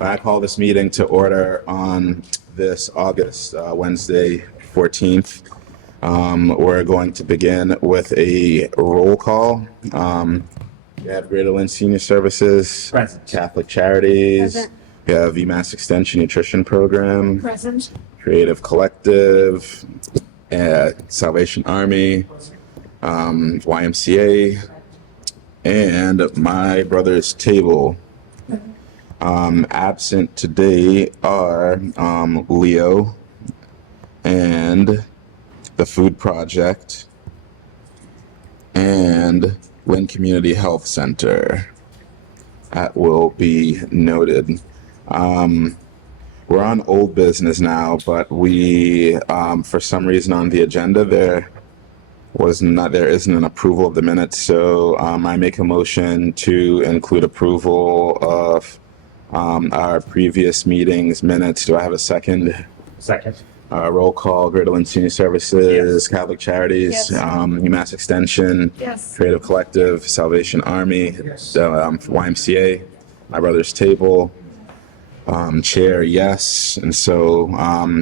I call this meeting to order on this August Wednesday 14th. We're going to begin with a roll call. We have Greater Lynn Senior Services, Present. Catholic Charities, Present. we have UMass Extension Nutrition Program, Present. Creative Collective, Salvation Army, YMCA, and My Brother's Table. Absent today are Leo and the Food Project and Lynn Community Health Center. That will be noted. We're on old business now, but we, for some reason on the agenda, there isn't an approval of the minutes. So I make a motion to include approval of our previous meetings minutes. Do I have a second? Second. Roll call. Greater Lynn Senior Services, Yes. Catholic Charities, Yes. UMass Extension, Yes. Creative Collective, Salvation Army, Yes. YMCA, My Brother's Table. Chair, yes. And so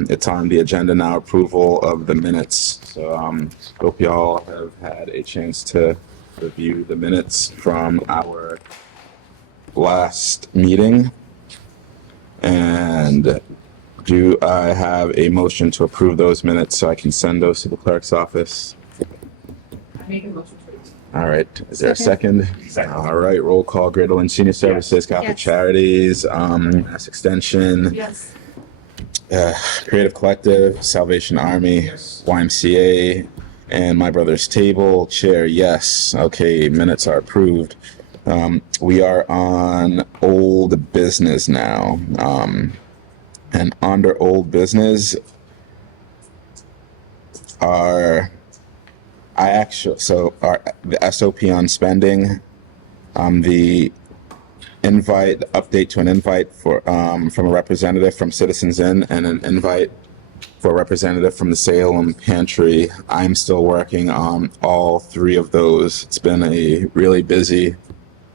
it's on the agenda now, approval of the minutes. So hope you all have had a chance to review the minutes from our last meeting. And do I have a motion to approve those minutes so I can send those to the clerk's office? I make a motion to approve. All right. Is there a second? Second. All right. Roll call. Greater Lynn Senior Services, Catholic Yes. Charities, Mass Extension, Yes. Creative Collective, Salvation Army, Yes. YMCA, and My Brother's Table. Chair, yes. Okay. Minutes are approved. We are on old business now. And under old business are the SOP on spending, the update to an invite from a representative from Citizens Inn, and an invite for a representative from the Salem Pantry. I'm still working on all three of those. It's been a really busy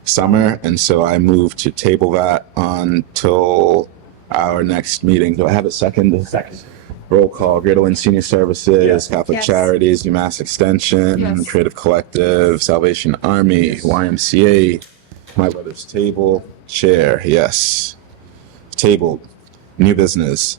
summer, and so I moved to table that until our next meeting. Do I have a second? Second. Roll call. Greater Lynn Senior Services, Yes. Catholic Yes. Charities, UMass Extension, Yes. Creative Collective, Salvation Army, Yes. YMCA, My Brother's Table. Chair, yes. Tabled. New business.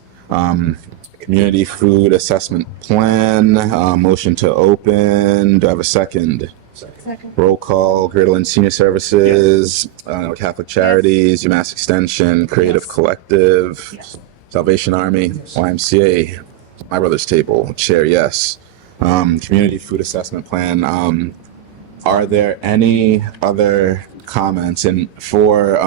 Community Food Assessment Plan. Motion to open. Do I have a second? Second. Roll call. Greater Lynn Senior Services, Catholic Charities, UMass Extension, Creative Yes. Collective, Yes. Salvation Army, YMCA, My Brother's Table. Chair, yes. Community Food Assessment Plan. Are there any other comments? And for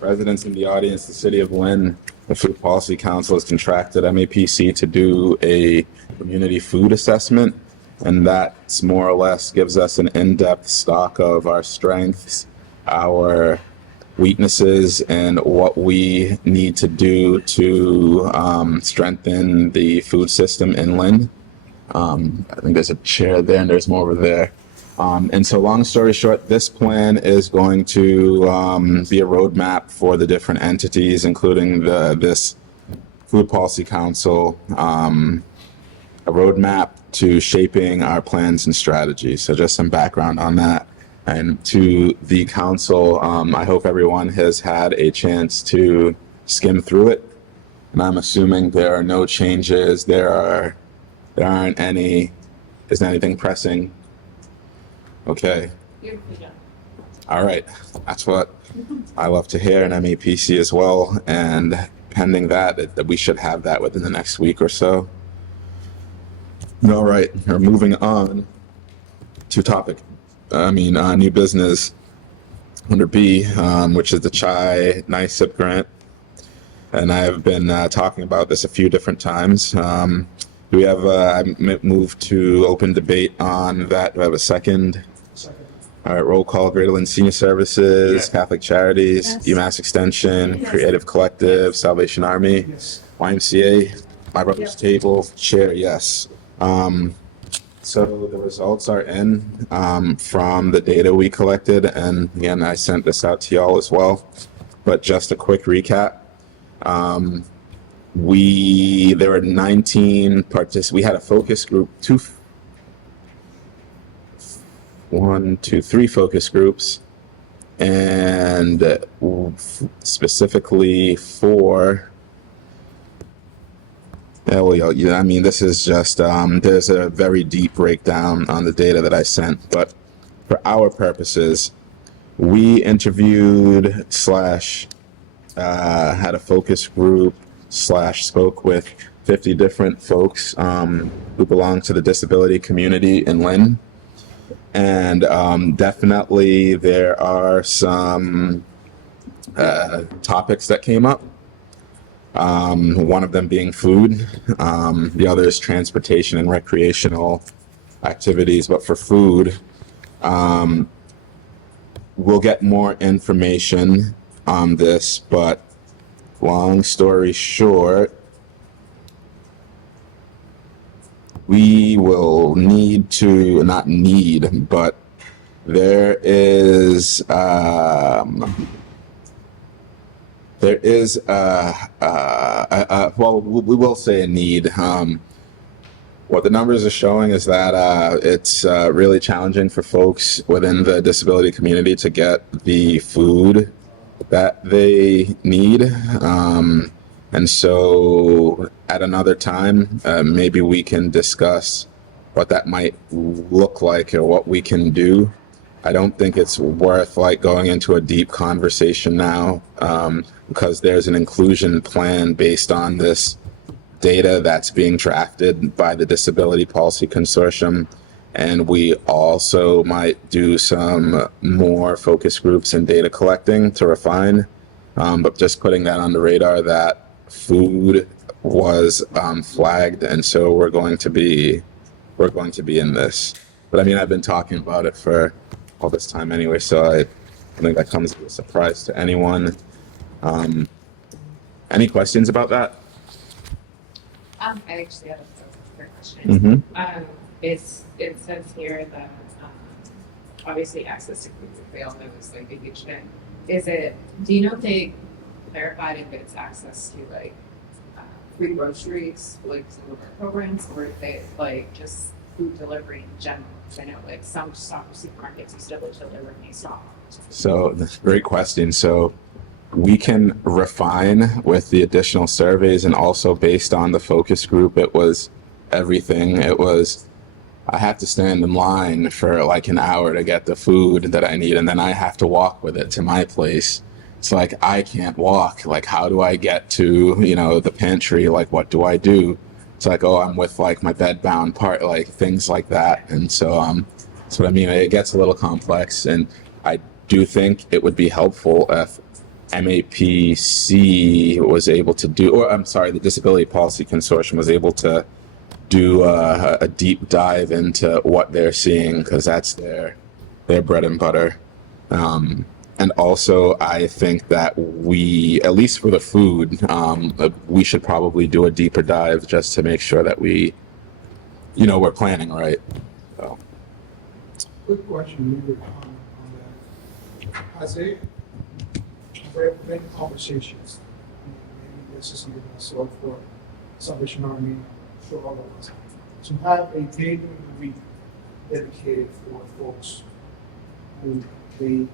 residents in the audience, the City of Lynn, the Food Policy Council has contracted MAPC to do a community food assessment. And that's more or less gives us an in-depth stock of our strengths, our weaknesses, and what we need to do to strengthen the food system in Lynn. I think there's a chair there and there's more over there. And so long story short, this plan is going to be a roadmap for the different entities, including this Food Policy Council, a roadmap to shaping our plans and strategies. So just some background on that. And to the council, I hope everyone has had a chance to skim through it. And I'm assuming there are no changes. There aren't any. Isn't anything pressing? Okay. All right. That's what I love to hear, and MAPC as well. And pending that we should have that within the next week or so. All right. We're moving on to new business under B, which is the Chai NICEP grant. And I have been talking about this a few different times. We have I moved to open debate on that. Do I have a second? Second. All right, roll call. Greater Lynn Senior Services, Yes. Catholic Charities, Yes. UMass Extension, Yes. Creative Collective, Salvation Army, Yes. YMCA, My Brother's Yes. Table. Chair, yes. So the results are in from the data we collected, and again, I sent this out to y'all as well. but just a quick recap. There were 19 participants. We had a focus group, three focus groups, and specifically for. Yeah, I mean, this is just, there's a very deep breakdown on the data that I sent, but for our purposes, we interviewed / had a focus group / spoke with 50 different folks who belong to the disability community in Lynn. And definitely there are some topics that came up. One of them being food, the other is transportation and recreational activities. But for food, we'll get more information on this, but long story short, we will need to, not need, but there is well, we will say a need. What the numbers are showing is that it's really challenging for folks within the disability community to get the food that they need. And so at another time, maybe we can discuss what that might look like or what we can do. I don't think it's worth going into a deep conversation now, because there's an inclusion plan based on this data that's being drafted by the Disability Policy Consortium. And we also might do some more focus groups and data collecting to refine, but just putting that on the radar that food was flagged, and so we're going to be in this. But I mean, I've been talking about it for all this time anyway, so I think that comes as a surprise to anyone. Any questions about that? I actually have a quick question. It says here that obviously access to food, we all know is a huge thing. Do you know if they clarified if it's access to free groceries, some of our programs, or if they just food delivery in general? Because I know some supermarkets are still delivering these stock. So that's a great question. So we can refine with the additional surveys, and also based on the focus group, it was everything. It was, I have to stand in line for an hour to get the food that I need, and then I have to walk with it to my place. It's I can't walk. How do I get to, the pantry? What do I do? It's I'm with my bed bound part, things like that. And so that's what I mean. It gets a little complex, and I do think it would be helpful if MAPC was able to do, or I'm sorry, the Disability Policy Consortium was able to do a deep dive into what they're seeing, because that's their bread and butter. And also, I think that we, at least for the food, we should probably do a deeper dive just to make sure that we, we're planning right. So. Quick question, maybe on that. Has there been conversations? Maybe this is something I saw for Salvation Army, for all of us, to have a day during the week dedicated for folks who may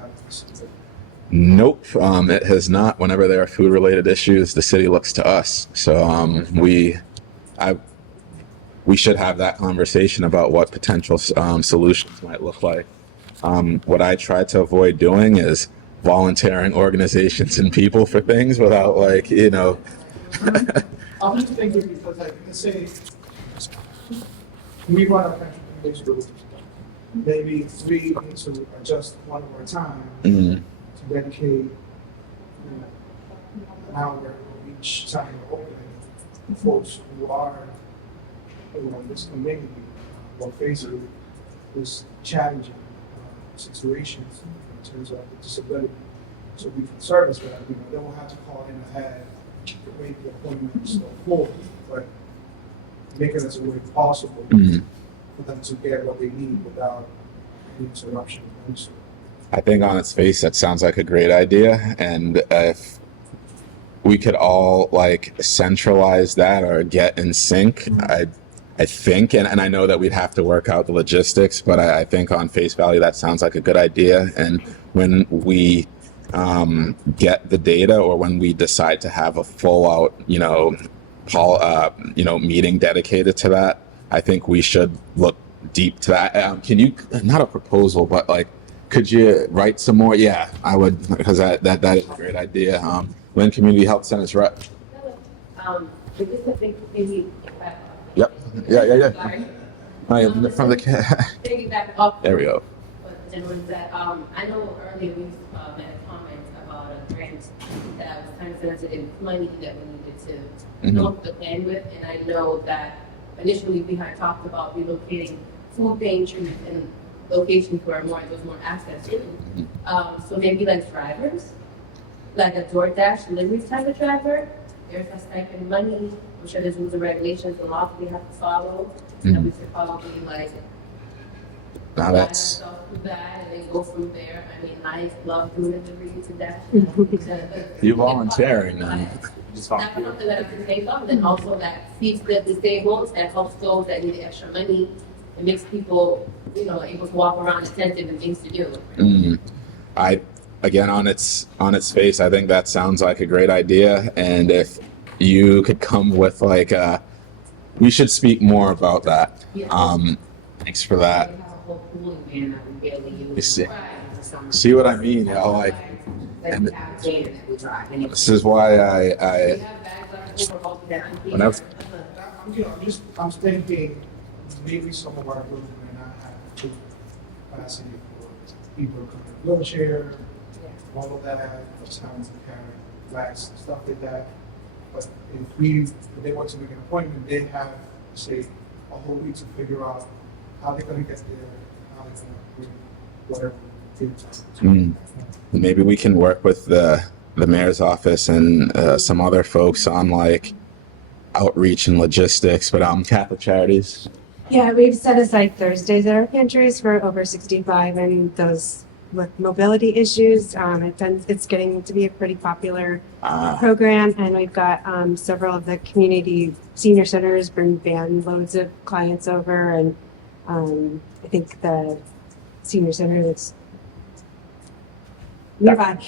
have disability? Nope, it has not. Whenever there are food-related issues, the city looks to us. So we should have that conversation about what potential solutions might look like. What I try to avoid doing is volunteering organizations and people for things without I'm just thinking because let's say we run our country convention group, maybe 3 need to adjust one more time to dedicate an hour each time we're opening folks who are in this community or facing this challenging situations in terms of disability. So we can service that. They will have to call in ahead to make the appointments full, but make it as a way possible for them to get what they need without any interruption. I think on its face, that sounds like a great idea. And if we could all like centralize that or get in sync, I think, and I know that we'd have to work out the logistics, but I think on face value, that sounds like a good idea. And when we get the data, or when we decide to have a full out, meeting dedicated to that, I think we should look deep to that. Can you, not a proposal, but like, could you write some more? Yeah, I would, because that is a great idea. Lynn Community Health Center's rep. Because I think maybe. Yep. Yeah. Sorry. From the Piggyback off. there we go. But the gentleman that I know earlier we made a comment about a grant that was time sensitive money that we needed to look the plan with, and I know that initially we had talked about relocating food pantries in locations where there's more access to. So maybe like drivers, like a DoorDash delivery type of driver. There's a stipend money. I'm sure there's rules and regulations, the laws we have to follow. And we should probably like Now that's through that and then go from there. I mean, I love doing delivery to that. you volunteering then. That's something that I can think of, and also that feeds the disabled, that helps those that need the extra money. It makes people, able to walk around attentive and things to do. Again, on its face, I think that sounds like a great idea. And if you could come with like we should speak more about that. Yeah. Thanks for that. We have a whole cooling van that we barely use. See what I mean? And this is why I whenever I'm thinking maybe some of our rooms may not have the capacity for people to come in a wheelchair, all of that, sometimes they carry racks and stuff like that. But if they want to make an appointment, they have, say, a whole week to figure out how they're going to get there, how they're going to bring whatever. Maybe we can work with the mayor's office and some other folks on like outreach and logistics. But Catholic Charities. Yeah, we've set aside Thursdays at our pantries for over 65 and those with mobility issues. It's getting to be a pretty popular program, and we've got several of the community senior centers bring van loads of clients over, and I think the senior center that's nearby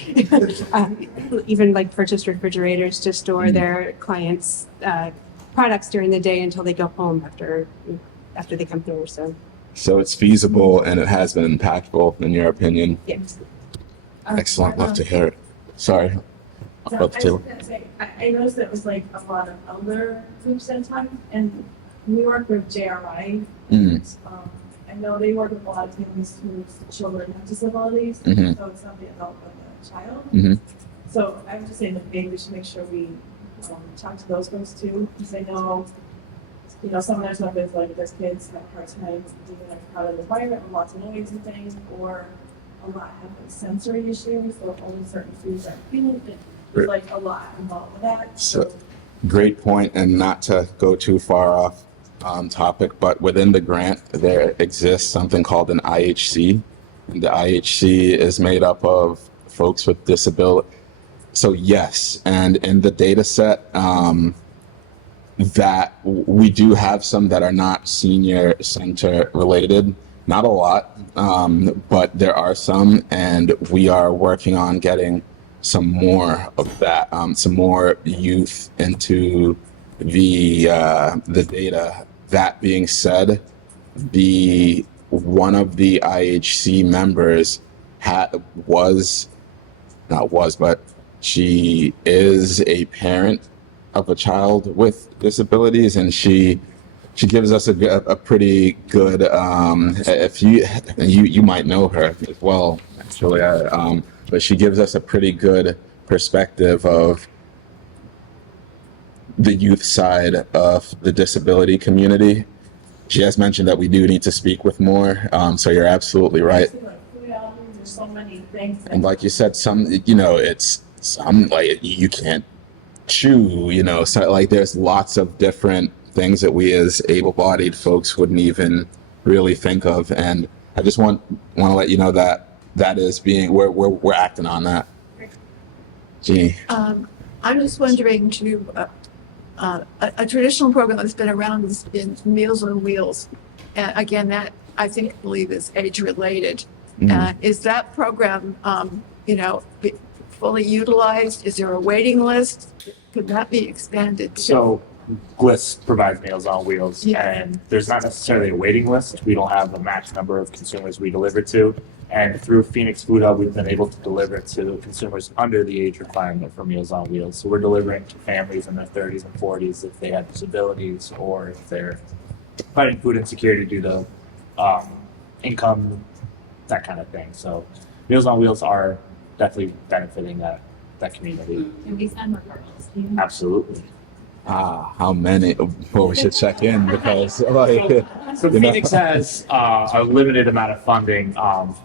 even like purchased refrigerators to store their clients' products during the day until they go home after they come through. So it's feasible and it has been impactful in your opinion. Yes. Excellent. Love to hear it. Sorry. So I was gonna say, I noticed that it was like a lot of elder groups at times, and we work with JRI. I know they work with a lot of families whose children have disabilities, so it's not the adult but the child. So I was just saying that maybe we should make sure we talk to those folks too, because I know, some of their stuff is like their kids have a hard time being in a crowded environment with lots of noise and things, or a lot have like sensory issues, or only certain foods are feeling it. There's like a lot involved with that. So great point, and not to go too far off topic, but within the grant there exists something called an IHC. The IHC is made up of folks with disability. So yes, and in the data set that we do have some that are not senior center related, not a lot, but there are some, and we are working on getting some more of that, some more youth into the data. That being said, one of the IHC members but she is a parent of a child with disabilities, and she gives us a pretty good if you might know her as well actually, but she gives us a pretty good perspective of the youth side of the disability community. She has mentioned that we do need to speak with more, so you're absolutely right. There's so many things. And like you said, it's some like you can't chew, so like there's lots of different things that we as able-bodied folks wouldn't even really think of. And I just want to let you know that that is being, we're acting on that. Gee. I'm just wondering a traditional program that's been around has been Meals on Wheels. And again, that I believe is age related. Is that program, fully utilized? Is there a waiting list? Could that be expanded? So GLIS provides Meals on Wheels, Yeah. and there's not necessarily a waiting list. We don't have a matched number of consumers we deliver to. And through Phoenix Food Hub, we've been able to deliver to consumers under the age requirement for Meals on Wheels. So we're delivering to families in their 30s and 40s if they have disabilities or if they're fighting food insecurity due to income, that kind of thing. So Meals on Wheels are definitely benefiting that community. Can we send referrals? Absolutely. How many? Well, we should check in because like. So You know? Phoenix has a limited amount of funding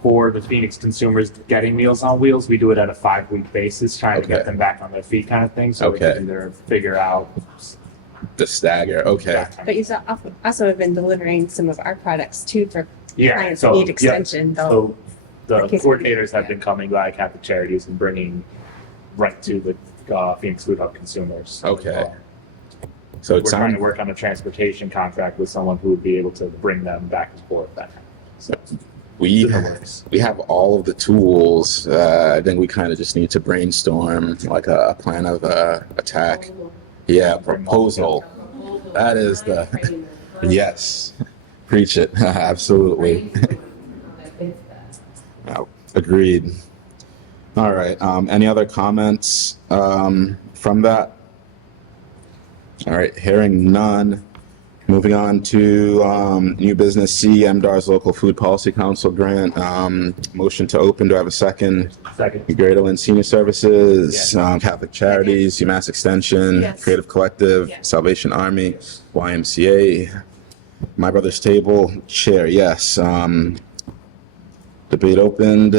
for the Phoenix consumers getting Meals on Wheels. We do it at a 5-week basis, trying to get Okay. them back on their feet kind of thing. So we Okay. can either figure out The stagger. Okay. But you also have been delivering some of our products too for Yeah, clients so who need yeah, extension, though. so the In case- coordinators have been coming by Catholic Charities and bringing right to the Phoenix Food Hub consumers. Okay. So We're it trying sounds to work on a transportation contract with someone who would be able to bring them back and forth. That kind of stuff. So we it's in the works. we have all of the tools. I think we kind of just need to brainstorm like a plan of attack. Yeah, proposal. That is the yes. Preach it. Absolutely. Agreed. All right. Any other comments from that? All right. Hearing none. Moving on to new business C, MDAR's Local Food Policy Council grant. Motion to open. Do I have a second? Second. Greater Lynn Senior Services, Yes. Catholic Charities, UMass Extension, Yes. Creative Collective, Yes. Salvation Army, YMCA, My Brother's Table, Chair, yes. Debate opened.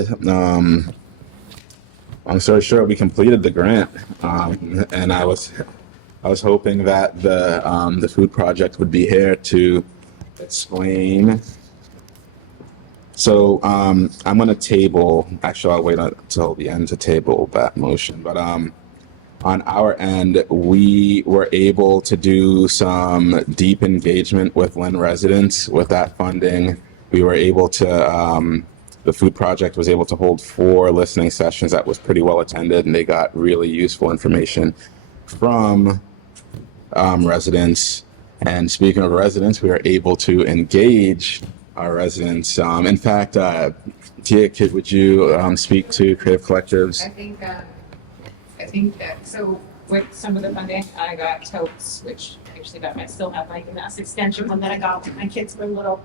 I'm so sure we completed the grant, and I was hoping that the food project would be here to explain. So I'm going to table. Actually, I'll wait until the end to table that motion. But on our end, we were able to do some deep engagement with Lynn residents with that funding. We were able to. The food project was able to hold 4 listening sessions that was pretty well attended, and they got really useful information from residents. And speaking of residents, we were able to engage our residents. In fact, Tia, would you speak to Creative Collectives? I think that, so with some of the funding, I got totes, which actually I still have my UMass Extension one that I got when my kids were little.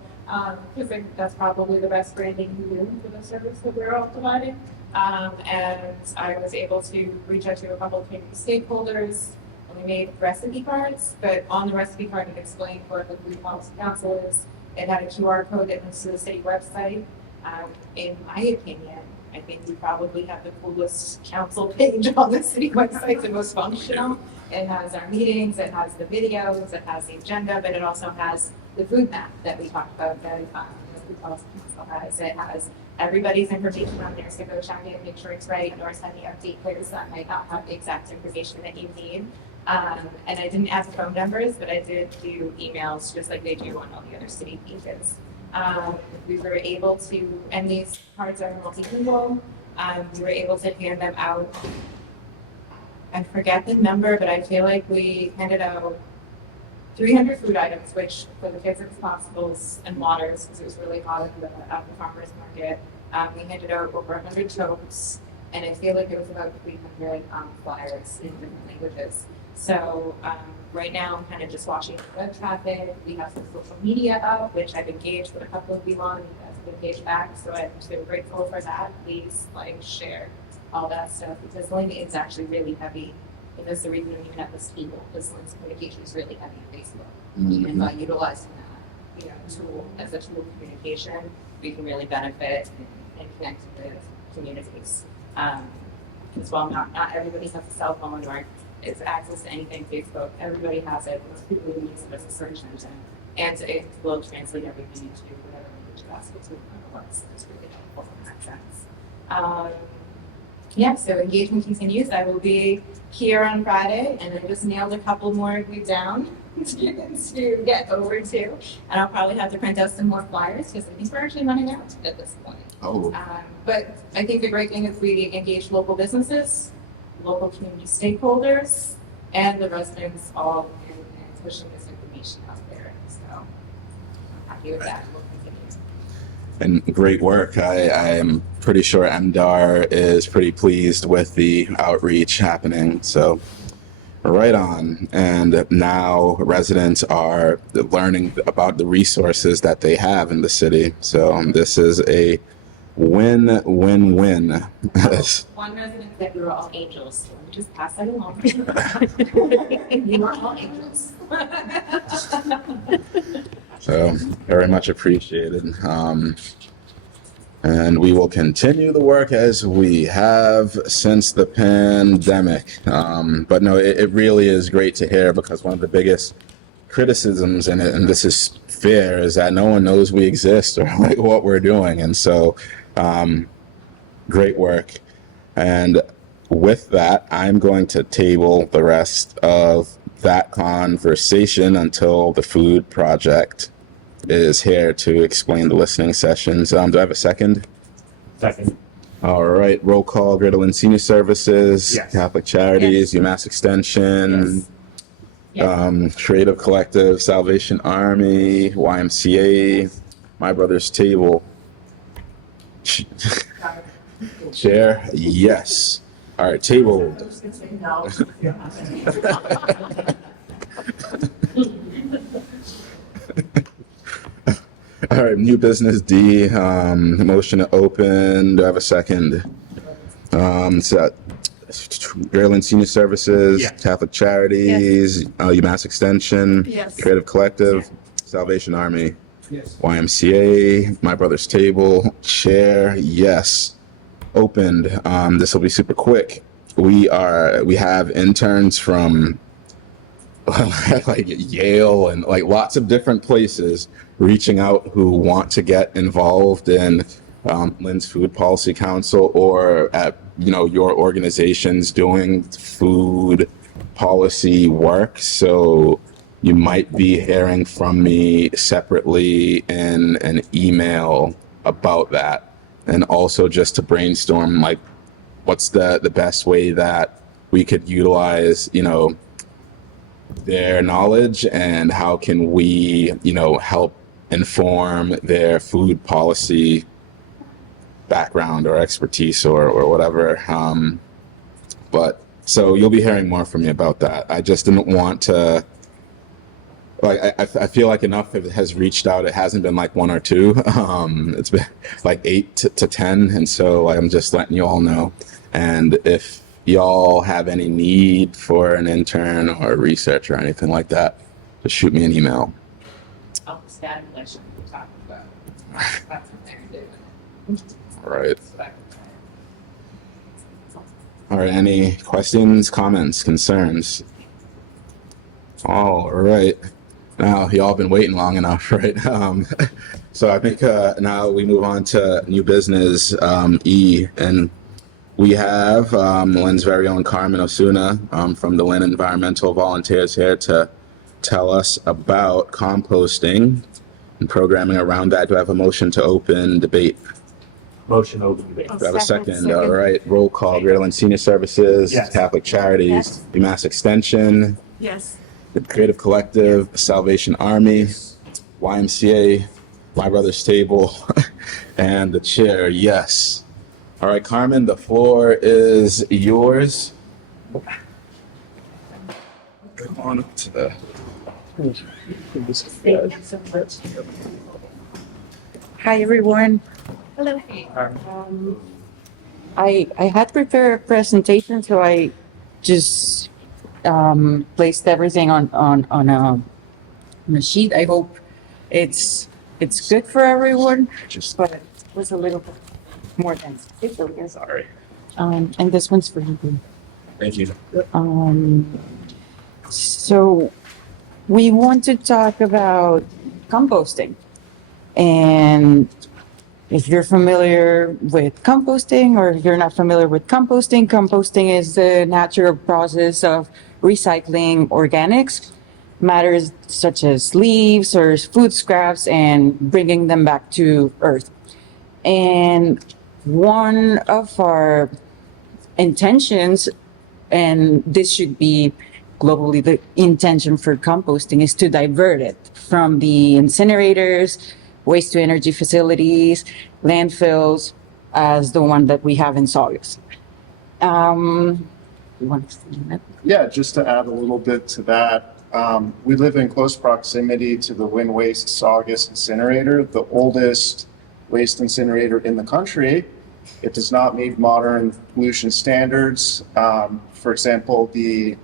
Because I think that's probably the best branding we do for the service that we're all providing. And I was able to reach out to a couple of community stakeholders, and we made recipe cards, but on the recipe card it explained what the Food Policy Council is. It had a QR code that links to the city website. In my opinion, I think we probably have the coolest council page on the city website, the most functional. It has our meetings, it has the videos, it has the agenda, but it also has the food map that we talked about that the Food Policy Council has. It has everybody's information on there, so go check it, make sure it's right, or send the update quiz that might not have the exact information that you need. And I didn't add the phone numbers, but I did do emails just like they do on all the other city pages. We were able to, and these cards are multilingual, we were able to hand them out. I forget the number, but I feel like we handed out 300 food items, which for the kids it's hospitals and waters, because it was really hot at the farmer's market. We handed out over 100 totes, and I feel like it was about 300 flyers in different languages. So right now I'm kind of just watching the web traffic. We have some social media up, which I've engaged with a couple of you on, and you guys have engaged back. So I'm so grateful for that. Please share all that stuff, because Lynn is actually really heavy. And that's the reason we even have this table, because Lynn's communication is really heavy on Facebook. And by utilizing that, tool as a tool of communication, we can really benefit and connect with communities. As well, not everybody has a cell phone or it's access to anything Facebook. Everybody has it. Most people use it as a search engine, and it will translate everything into whatever language you ask it to. It's really helpful in that sense. Yeah, so engagement continues. I will be here on Friday, and I just nailed a couple more of you down to get over to. And I'll probably have to print out some more flyers because I think we're actually running out at this point. Oh, But I think the great thing is we engage local businesses, local community stakeholders, and the residents all in pushing this information out there. So I'm happy with that. We'll continue. and great work. I am pretty sure MDAR is pretty pleased with the outreach happening. So right on. And now residents are learning about the resources that they have in the city. So this is a win-win-win. One resident said we were all angels, so let me just pass that along. You are all angels. So very much appreciated. And we will continue the work as we have since the pandemic. But no, it really is great to hear, because one of the biggest criticisms, and this is fair, is that no one knows we exist or like what we're doing. And so great work. And with that, I'm going to table the rest of that conversation until the food project is here to explain the listening sessions. Do I have a second? Second. All right, roll call. Greater Lynn Senior Services, Yes. Catholic Charities, UMass Extension, Creative Collective, Salvation Army, YMCA, My Brother's Table. Chair, yes. All right, table. All right, new business D, motion to open. Do I have a second? So, Maryland Senior Services, Yes. Catholic Charities, UMass Extension, Yes. Creative Collective, Salvation Army, Yes. YMCA, My Brother's Table, Chair, yes. Opened. This will be super quick. We have interns from like Yale and like lots of different places reaching out who want to get involved in Lynn's Food Policy Council, or at your organizations doing food policy work. So you might be hearing from me separately in an email about that, and also just to brainstorm like what's the best way that we could utilize their knowledge, and how can we help inform their food policy background or expertise or whatever. But so you'll be hearing more from me about that. I just didn't want to, like, I feel like enough has reached out. It hasn't been like one or two. It's been like 8 to 10. And so I'm just letting you all know. And if y'all have any need for an intern or research or anything like that, just shoot me an email. Oh, the static election we're talking about. That's what they're doing. All right. So I- All right. Any questions, comments, concerns? All right. Now, y'all been waiting long enough, right? So I think now we move on to new business, E, and we have Lynn's very own Carmen Osuna from the Lynn Environmental Volunteers here to tell us about composting and programming around that. Do I have a motion to open debate? Motion open debate. Do I have a second? All right. Roll call. Greater Lynn Senior Services, Yes. Catholic Charities, UMass Extension, Yes. the Creative Collective, Salvation Army, YMCA, My Brother's Table, and the chair, yes. All right, Carmen, the floor is yours. Come on up to the. Thank you so much. Hi, everyone. Hello. I had prepared a presentation, so I just placed everything on a sheet. I hope it's good for everyone, Just but it was a little bit more than sorry. and this one's for you. Thank you. So we want to talk about composting, and if you're familiar with composting or if you're not familiar with composting, composting is the natural process of recycling organics, matters such as leaves or food scraps, and bringing them back to earth. And one of our intentions, and this should be globally the intention for composting, is to divert it from the incinerators, waste to energy facilities, landfills, as the one that we have in Saugus. You want to say that? Yeah, just to add a little bit to that, we live in close proximity to the Wind Waste Saugus incinerator, the oldest waste incinerator in the country. It does not meet modern pollution standards. For example, the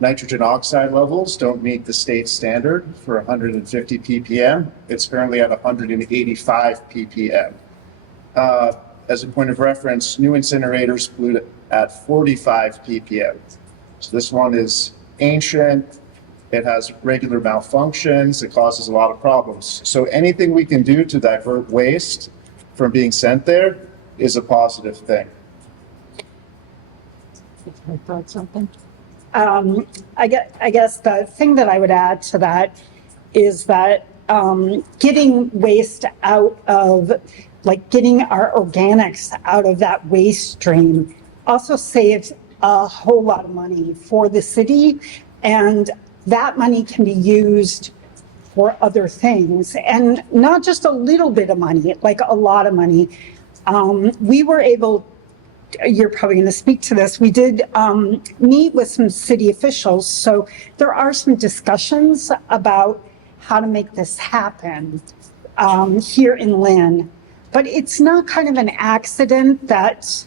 nitrogen oxide levels don't meet the state standard for 150 ppm. It's currently at 185 ppm. As a point of reference, new incinerators pollute at 45 ppm. So this one is ancient. It has regular malfunctions. It causes a lot of problems. So anything we can do to divert waste from being sent there is a positive thing. I thought something. I guess the thing that I would add to that is that getting waste out of, like getting our organics out of that waste stream also saves a whole lot of money for the city, and that money can be used for other things, and not just a little bit of money, like a lot of money. We were able, you're probably going to speak to this, we did meet with some city officials, so there are some discussions about how to make this happen here in Lynn. But it's not kind of an accident that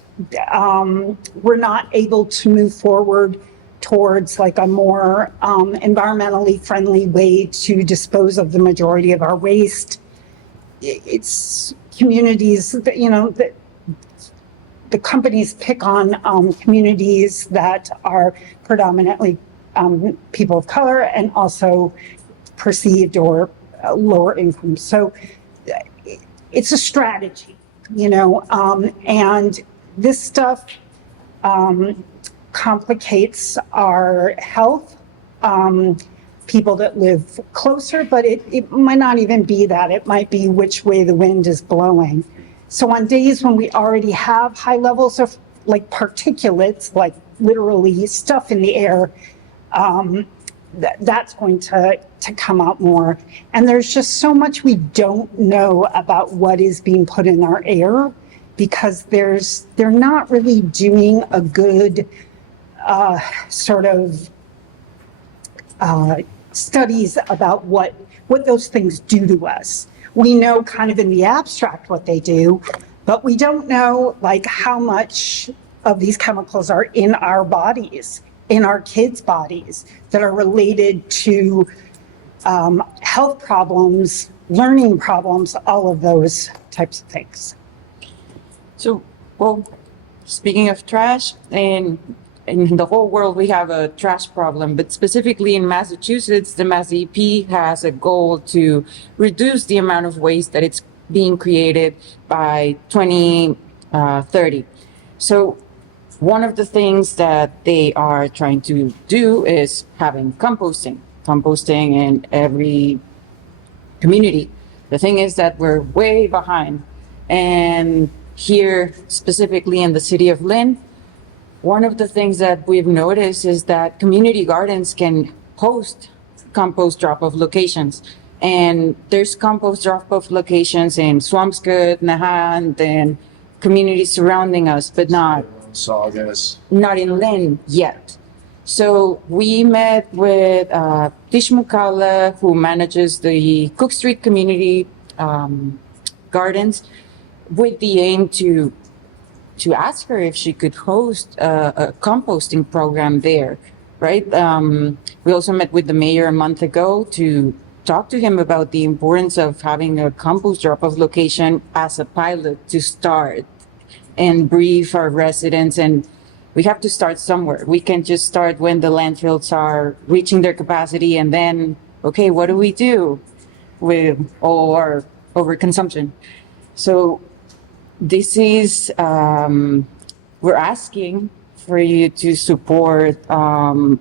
we're not able to move forward towards like a more environmentally friendly way to dispose of the majority of our waste. It's communities that, you know, the companies pick on communities that are predominantly people of color and also perceived or lower income. So it's a strategy, you know, and this stuff complicates our health, people that live closer, but it might not even be that. It might be which way the wind is blowing. So on days when we already have high levels of like particulates, like literally stuff in the air, that's going to come out more. And there's just so much we don't know about what is being put in our air, because they're not really doing a good sort of studies about what those things do to us. We know kind of in the abstract what they do, but we don't know like how much of these chemicals are in our bodies, in our kids' bodies, that are related to health problems, learning problems, all of those types of things. So, well, speaking of trash, and in the whole world we have a trash problem, but specifically in Massachusetts, the Mass DEP has a goal to reduce the amount of waste that it's being created by 2030. So one of the things that they are trying to do is having composting in every community. The thing is that we're way behind. And here, specifically in the city of Lynn, one of the things that we've noticed is that community gardens can host compost drop-off locations. And there's compost drop-off locations in Swampscott, Nahant, and communities surrounding us, but not in Lynn yet. So we met with Tish Mukala, who manages the Cook Street Community Gardens, with the aim to ask her if she could host a composting program there, right? We also met with the mayor a month ago to talk to him about the importance of having a compost drop-off location as a pilot to start and brief our residents. And we have to start somewhere. We can't just start when the landfills are reaching their capacity and then, okay, what do we do with all our overconsumption? So this is, we're asking for you to support our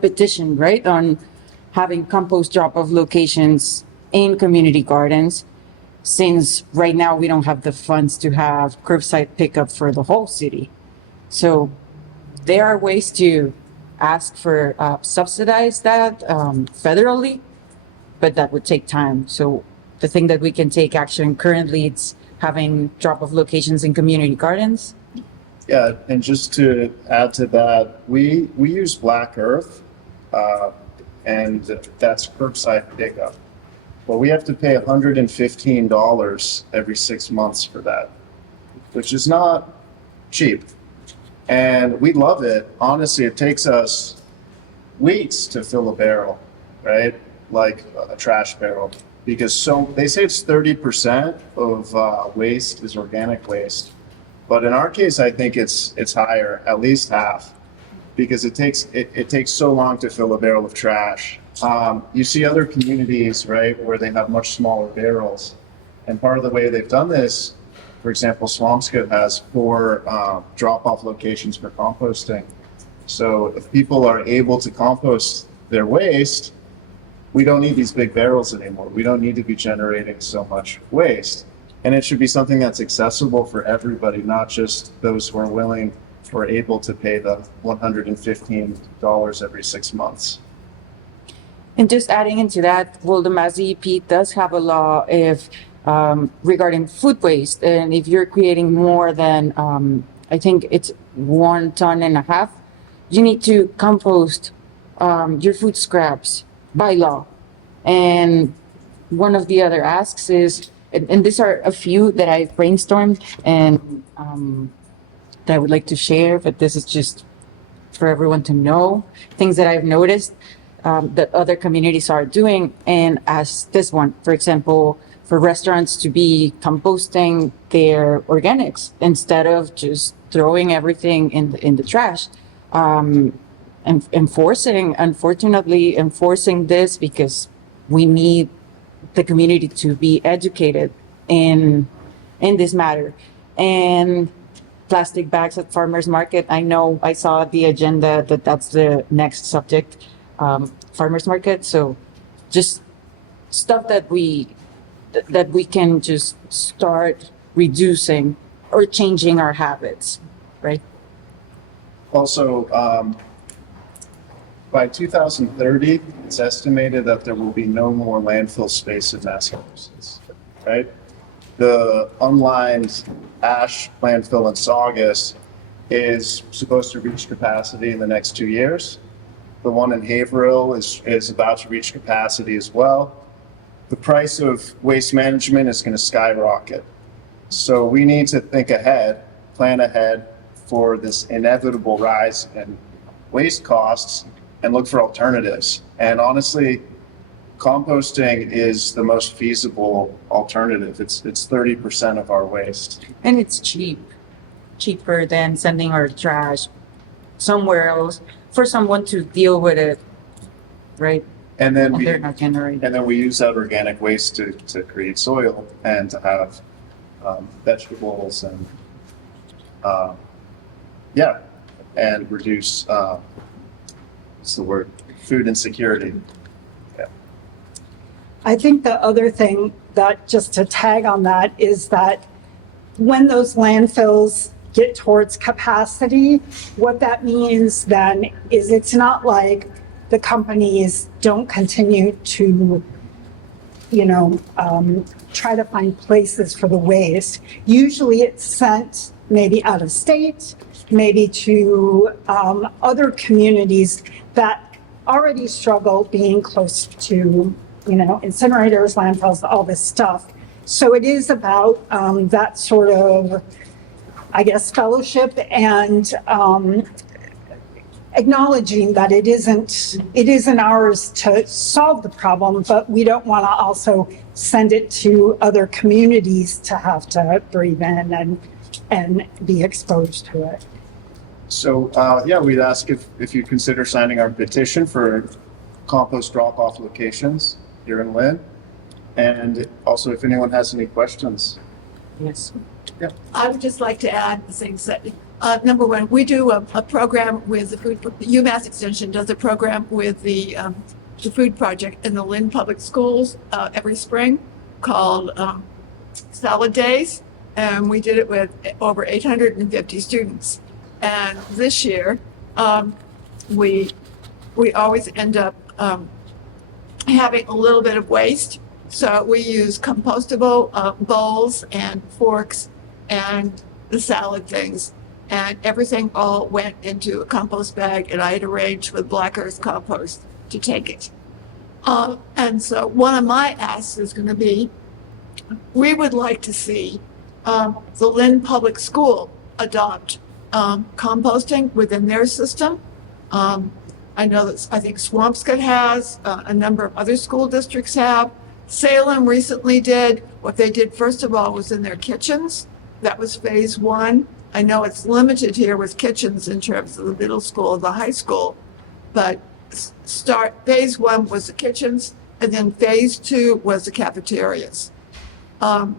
petition, right, on having compost drop-off locations in community gardens, since right now we don't have the funds to have curbside pickup for the whole city. So there are ways to ask for subsidize that federally, but that would take time. So the thing that we can take action currently, it's having drop-off locations in community gardens. Yeah, and just to add to that, we use Black Earth, and that's curbside pickup. Well, we have to pay $115 every 6 months for that, which is not cheap. And we love it. Honestly, it takes us weeks to fill a barrel, right? Like a trash barrel, because they say it's 30% of waste is organic waste. But in our case, I think it's higher, at least half, because it takes so long to fill a barrel of trash. You see other communities, right, where they have much smaller barrels. And part of the way they've done this, for example, Swampscott has 4 drop-off locations for composting. So if people are able to compost their waste, we don't need these big barrels anymore. We don't need to be generating so much waste. And it should be something that's accessible for everybody, not just those who are willing or able to pay the $115 every 6 months. And just adding into that, well, the Mass DEP does have a law if regarding food waste, and if you're creating more than I think it's 1.5 tons, you need to compost your food scraps by law. And one of the other asks is, and these are a few that I've brainstormed and that I would like to share, but this is just for everyone to know, things that I've noticed that other communities are doing. And as this one, for example, for restaurants to be composting their organics instead of just throwing everything in the trash. And unfortunately enforcing this, because we need the community to be educated in this matter. And plastic bags at farmers market, I know I saw the agenda that's the next subject, farmers market. So just stuff that we can just start reducing or changing our habits, right? Also, by 2030, it's estimated that there will be no more landfill space in mass campuses, right? The unlined ash landfill in Saugus is supposed to reach capacity in the next 2 years. The one in Haverhill is about to reach capacity as well. The price of waste management is going to skyrocket. So we need to think ahead, plan ahead for this inevitable rise in waste costs and look for alternatives. And honestly, composting is the most feasible alternative. It's 30% of our waste. And it's cheaper than sending our trash somewhere else for someone to deal with it, right? And then they're not generating. And then we use that organic waste to create soil and to have vegetables and and reduce what's the word? Food insecurity. Yeah. I think the other thing that, just to tag on that, is that when those landfills get towards capacity, what that means then is it's not like the companies don't continue to, try to find places for the waste. Usually it's sent maybe out of state, maybe to other communities that already struggle being close to, incinerators, landfills, all this stuff. So it is about that sort of, fellowship and acknowledging that it isn't ours to solve the problem, but we don't want to also send it to other communities to have to breathe in and be exposed to it. So we'd ask if you consider signing our petition for compost drop-off locations here in Lynn. And also if anyone has any questions. Yes. I would just like to add the things that, number one, we do a program with the food, UMass Extension does a program with the food project in the Lynn Public Schools every spring called Salad Days. And we did it with over 850 students. And this year, we always end up having a little bit of waste. So we use compostable bowls and forks and the salad things. And everything all went into a compost bag, and I had arranged with Black Earth Compost to take it. And so one of my asks is going to be, we would like to see the Lynn Public School adopt composting within their system. I know that I think Swampscott has, a number of other school districts have. Salem recently did. What they did first of all was in their kitchens. That was phase one. I know it's limited here with kitchens in terms of the middle school and the high school, but phase one was the kitchens, and then phase two was the cafeterias. In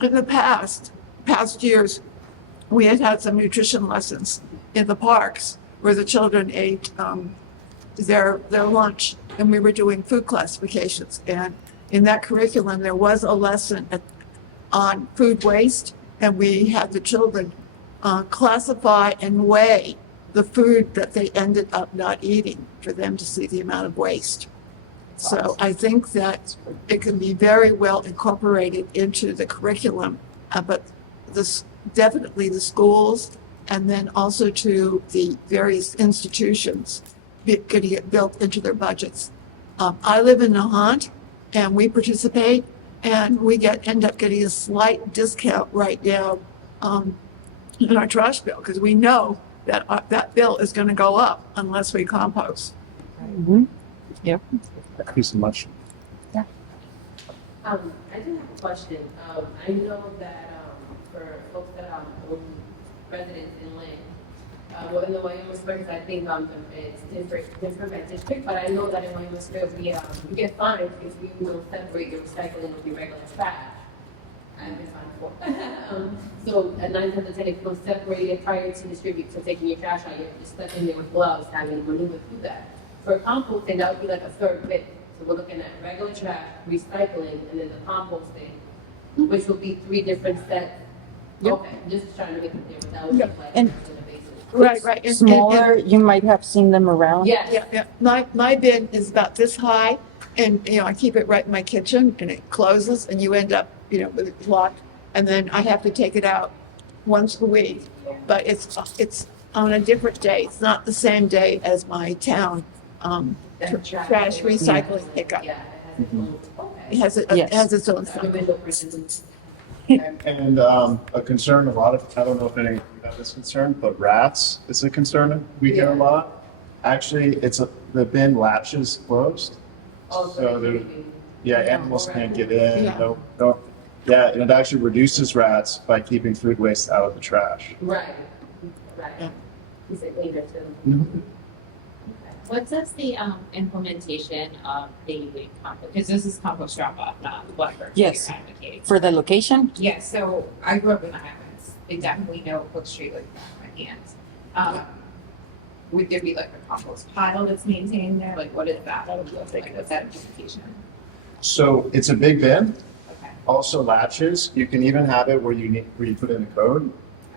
the past years, we had some nutrition lessons in the parks where the children ate their lunch, and we were doing food classifications. And in that curriculum, there was a lesson on food waste, and we had the children classify and weigh the food that they ended up not eating for them to see the amount of waste. So I think that it can be very well incorporated into the curriculum, but definitely the schools, and then also to the various institutions getting it built into their budgets. I live in Nahant, and we participate, and we end up getting a slight discount right now in our trash bill, because we know that that bill is going to go up unless we compost. Yep. Thank you so much. I do have a question. I know that for folks that own residents in Lynn, well, in the Wyoming Springs, I think it's different by district, but I know that in Wyoming Springs, you get fined if you will separate your recycling with your regular trash. I've been fined before. So at 9 times out of 10, if you don't separate it prior to distribute, so taking your trash out, you're just stuck in there with gloves, having to maneuver through that. For composting, that would be like a third bit. So we're looking at regular trash, recycling, and then the composting, which will be 3 different sets. Yep. Okay, just trying to make it clear without like And- on the basis. Right. And- Smaller, you might have seen them around. Yes. Yeah. My bin is about this high, and I keep it right in my kitchen, and it closes, and you end up with it locked, and then I have to take it out once a week. But it's on a different day. It's not the same day as my town trash recycling pickup. Yeah, it has its own, okay. It has its own The cycle. window person. And a concern I don't know if any of you have this concern, but rats is a concern we get a lot. Actually, the bin latches closed. Oh, So there- Yeah, animals can't get in. Yeah. No. Yeah, and it actually reduces rats by keeping food waste out of the trash. Right. Yeah. Is it later too? Mhm. What does the implementation of the compost, because this is compost drop off, not whatever Yes. you're advocating. For the location? Yeah, so I grew up in the Highlands. They definitely know Cook Street like the back of my hands. Would there be like a compost pile that's maintained there? Like what is that? Like what's that implementation? So it's a big bin, Okay. also latches. You can even have it where you put in a code.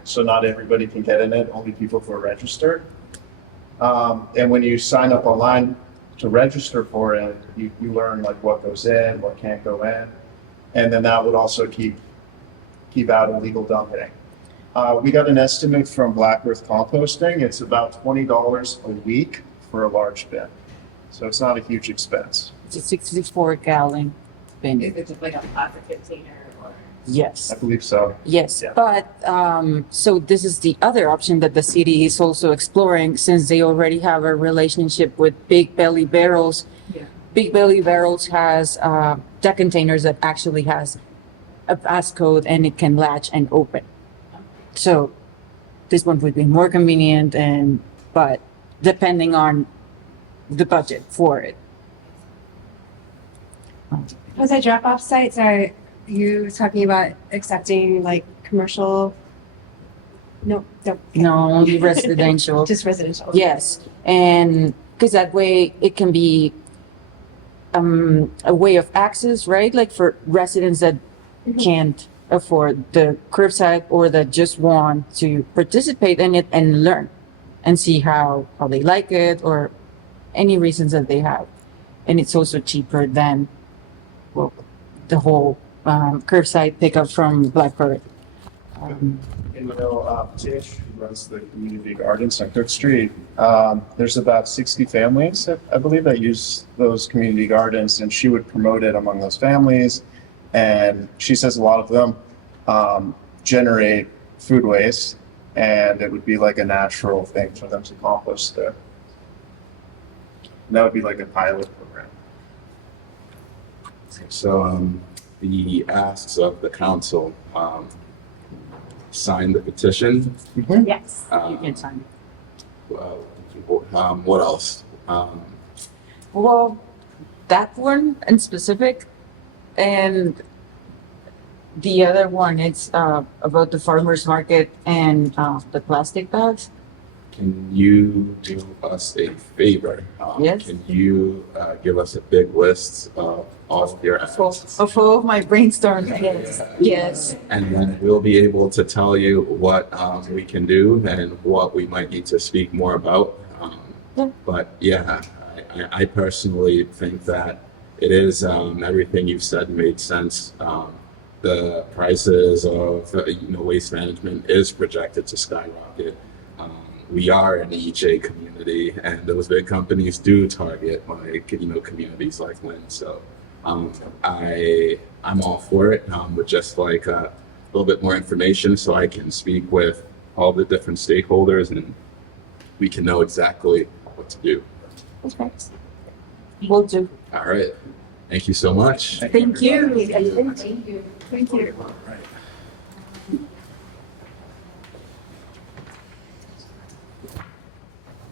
So not everybody can get in it, only people who are registered. And when you sign up online to register for it, you learn like what goes in, what can't go in. And then that would also keep out illegal dumping. We got an estimate from Black Earth Composting. It's about $20 a week for a large bin. So it's not a huge expense. It's a 64-gallon bin. Is it just like a plastic container or? Yes. I believe so. Yes, Yeah. but so this is the other option that the city is also exploring, since they already have a relationship with Big Belly Barrels. Yeah. Big Belly Barrels has deck containers that actually has a passcode, and it can latch and open. So this one would be more convenient, but depending on the budget for it. Was that drop-off sites, are you talking about accepting like commercial? No, no. No, only residential. Just residential. Yes, and because that way it can be a way of access, right? Like for residents that can't afford the curbside or that just want to participate in it and learn and see how they like it or any reasons that they have. And it's also cheaper than, well, the whole curbside pickup from Blackbird. And Tish, who runs the community gardens on Cook Street, there's about 60 families, I believe, that use those community gardens, and she would promote it among those families. And she says a lot of them generate food waste, and it would be like a natural thing for them to compost there. And that would be like a pilot program. So the asks of the council, sign the petition. Yes. You can sign it. What else? Well, that one in specific, and the other one, it's about the farmers market and the plastic bags. Can you do us a favor? Yes. Can you give us a big list of all of your asks? Of all of my brainstorm. Yes. Yes. And then we'll be able to tell you what we can do and what we might need to speak more about. Yeah. But yeah, I personally think that it is everything you've said made sense. The prices of waste management is projected to skyrocket. We are an EJ community, and those big companies do target communities like Lynn. So I'm all for it, with just like a little bit more information so I can speak with all the different stakeholders and we can know exactly what to do. Okay. Will do. All right. Thank you so much. Thank you. Thank you. Thank you.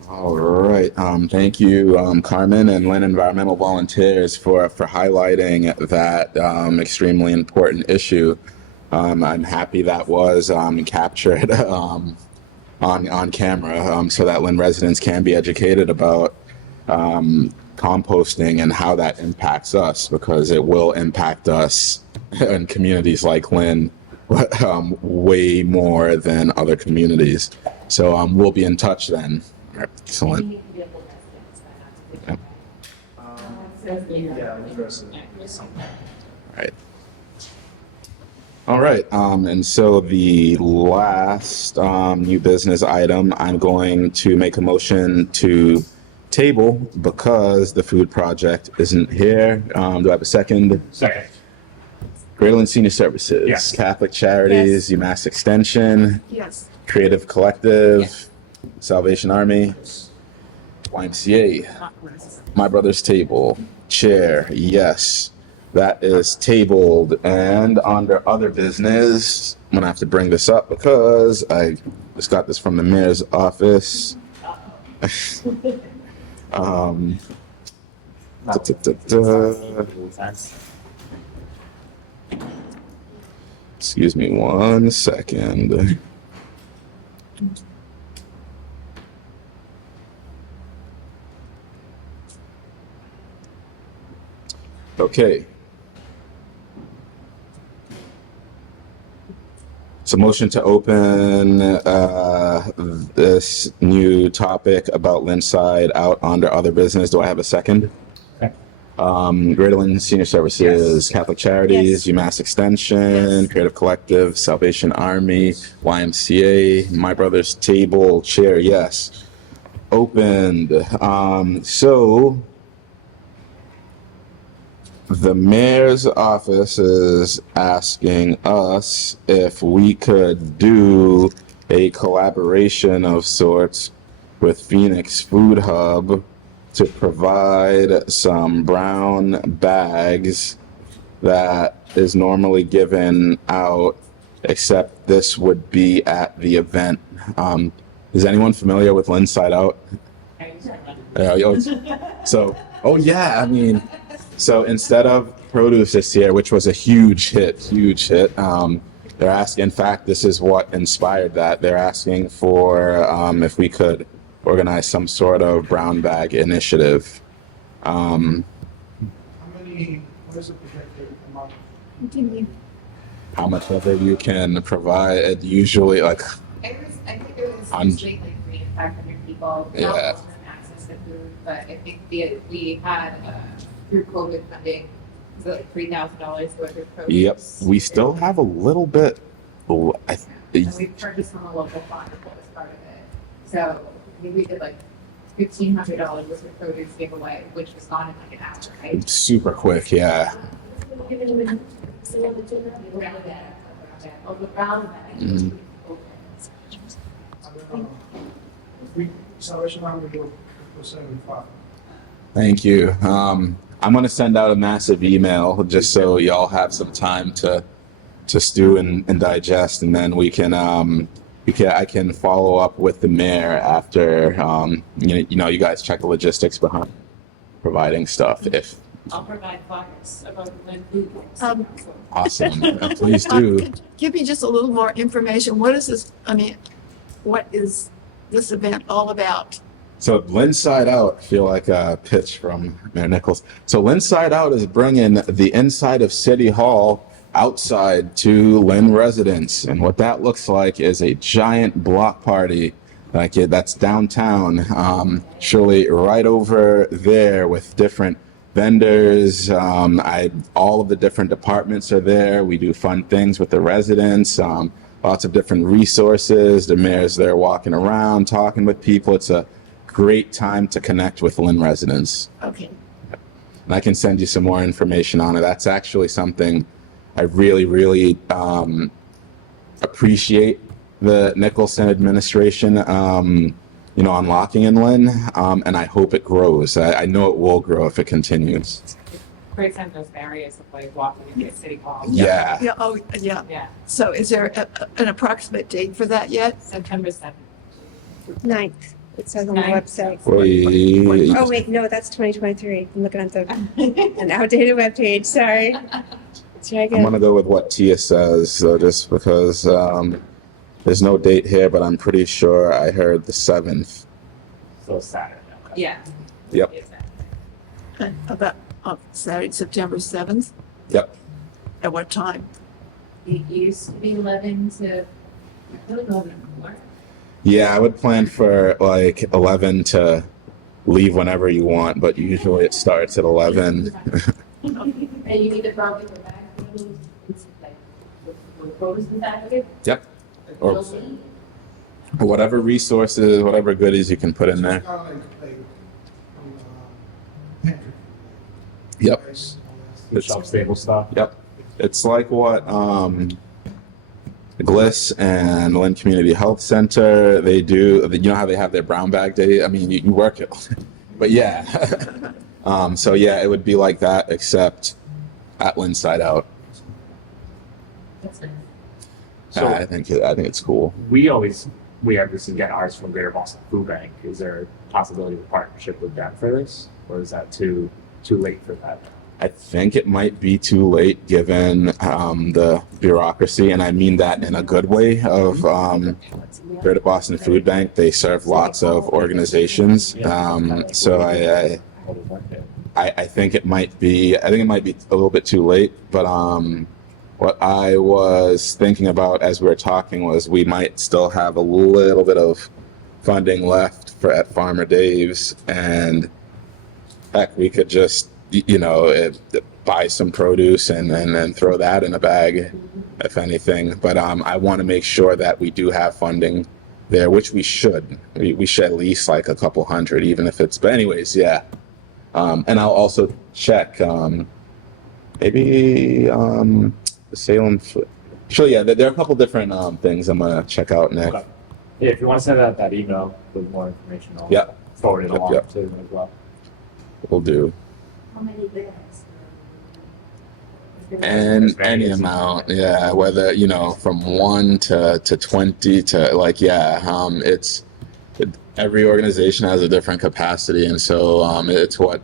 All right. Thank you, Carmen and Lynn Environmental Volunteers for highlighting that extremely important issue. I'm happy that was captured on camera so that Lynn residents can be educated about composting and how that impacts us, because it will impact us in communities like Lynn way more than other communities. So we'll be in touch then. Excellent. Right. All right. And so the last new business item, I'm going to make a motion to table because the food project isn't here. Do I have a second? Second. Greater Lynn Senior Services, Yes. Catholic Charities, UMass Extension, Yes. Creative Collective, Salvation Army, YMCA, My Brother's Table, Chair, yes. That is tabled. And under other business, I'm gonna have to bring this up because I just got this from the mayor's office. Excuse me 1 second. Okay. So motion to open this new topic about Lynnside out under other business. Do I have a second? Greater Lynn Senior Services, Yes. Catholic Charities, Yes. UMass Extension, Creative Collective, Salvation Army, YMCA, My Brother's Table, Chair, yes. Opened. So the mayor's office is asking us if we could do a collaboration of sorts with Phoenix Food Hub to provide some brown bags that is normally given out, except this would be at the event. Is anyone familiar with Lynnside Out? So, oh yeah, I mean, so instead of produce this year, which was a huge hit, They're asking, in fact, this is what inspired that. They're asking for if we could organize some sort of brown bag initiative. How many, what is the projected amount? How much of it you can provide? Usually, like, I think it was I'm- usually like 300 to 500 people. Yeah. Not all of them access to food, but I think we had through COVID funding, was it like $3,000 worth of produce. yep, we still have a little bit. And we purchased from a local farm that was part of it. So I think we did like $1,500 worth of produce giveaway, which was gone in like an hour, right? Super quick, yeah. Oh, the brown bag. Mhm. Salvation Army will do for 75. Thank you. I'm gonna send out a massive email just so y'all have some time to stew and digest, and then I can follow up with the mayor after you guys check the logistics behind providing stuff. If I'll provide flyers about when food. awesome, please do. Give me just a little more information. What is this? I mean, what is this event all about? So Lynn Side Out, I feel like a pitch from Mayor Nichols. So Lynn Side Out is bringing the inside of City Hall outside to Lynn residents. And what that looks like is a giant block party that's downtown, surely right over there with different vendors. All of the different departments are there. We do fun things with the residents, lots of different resources. The mayor's there walking around, talking with people. It's a great time to connect with Lynn residents. Okay. And I can send you some more information on it. That's actually something I really, really appreciate the Nicholson administration, unlocking in Lynn, and I hope it grows. I know it will grow if it continues. Create some of those barriers of like walking into City Hall. Yeah. Yeah. Oh, yeah. Yeah, So is there an approximate date for that yet? September 7th. 9th, it says on the Ninth. website. We, Oh, wait, no, that's 2023. I'm looking at an outdated webpage, sorry. Let's try I'm again. gonna go with what Tia says, so just because there's no date here, but I'm pretty sure I heard the 7th. So Saturday. Okay. Yeah. Yep. It's that. About Saturday, September 7th? Yep. At what time? It used to be 11 to, I don't know, 4. Yeah, I would plan for like 11 to leave whenever you want, but usually it starts at 11. And you need to probably go back to those, it's like, with produce inside of it. Yep. Or- You'll see. Whatever resources, whatever goodies you can put in there. Kind of like pantry. Yep. Rice, all that The shelf stable stuff. Yep. It's like what Gliss and Lynn Community Health Center, they do. You know how they have their brown bag day? I mean, you work it. But yeah. So yeah, it would be like that, except at Lynn Side Out. That's nice. So I think it's cool. we have this to get ours from Greater Boston Food Bank. Is there a possibility of a partnership with them for this, or is that too late for that? I think it might be too late given the bureaucracy, and I mean that in a good way of Greater Boston Food Bank. They serve lots of organizations. So I think it might be a little bit too late, but what I was thinking about as we were talking was we might still have a little bit of funding left at Farmer Dave's, and heck, we could just buy some produce and then throw that in a bag, if anything. But I want to make sure that we do have funding there, which we should. We should at least like a couple hundred, even if it's. But anyways, yeah. And I'll also check maybe the Salem. Sure, yeah. There are a couple different things I'm gonna check out, Nick. Okay. Yeah, if you want to send out that email with more information, I'll Yep. forward it Yep, along yep. to them as well. We'll do. How many bags? And As many any as- amount, yeah, whether from 1 to 20 to it's every organization has a different capacity, and so it's what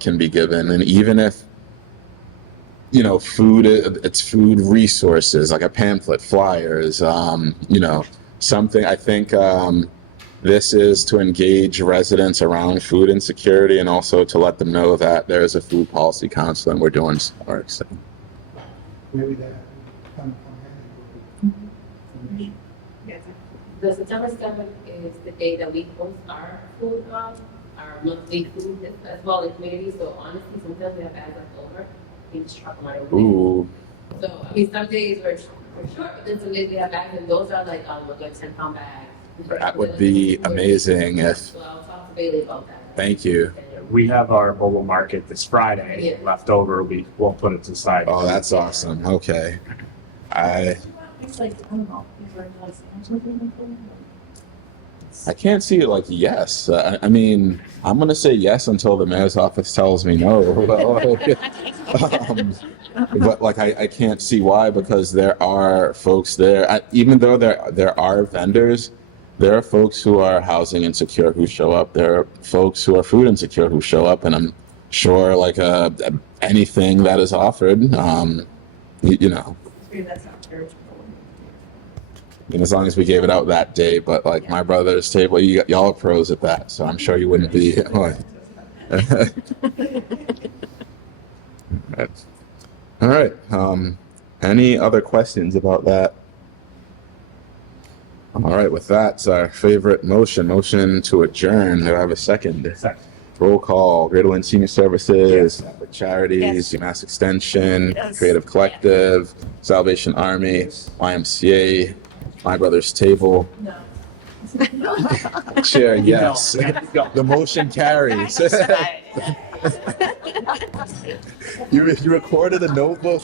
can be given. And even if you know, food, it's food resources, like a pamphlet, flyers, you know, something. I think this is to engage residents around food insecurity and also to let them know that there is a food policy council and we're doing some work. So. Maybe that kind of come handy. The September 7th is the day that we host our food, our monthly food as well in community. So honestly, sometimes we have bags left over. We just truck them right over. Ooh. So I mean, some days we're short, but then some days we have bags, and those are like we're like 10-pound bags. That would be amazing if. So I'll talk to Bailey about that. Thank you. We have our mobile market this Friday Yeah. left over. We'll put it to the side. Oh, that's awesome. Okay. It's like, I don't know, is there like something like I can't see it like yes. I mean, I'm gonna say yes until the mayor's office tells me no. But like, I can't see why, because there are folks there. Even though there are vendors, there are folks who are housing insecure who show up. There are folks who are food insecure who show up, and I'm sure like anything that is offered, you know. That's not fair. And as long as we gave it out that day, but like my brother's table, y'all are pros at that, so I'm sure you wouldn't be. All right. Any other questions about that? All right. With that, it's our favorite motion to adjourn. Do I have a second? Second. Roll call. Greater Lynn Senior Services, Yes. Charities, UMass Extension, Yes. Creative Collective, Salvation Army, YMCA, My Brother's Table. No. Chair, yes. Go. The motion carries. You recorded a notebook?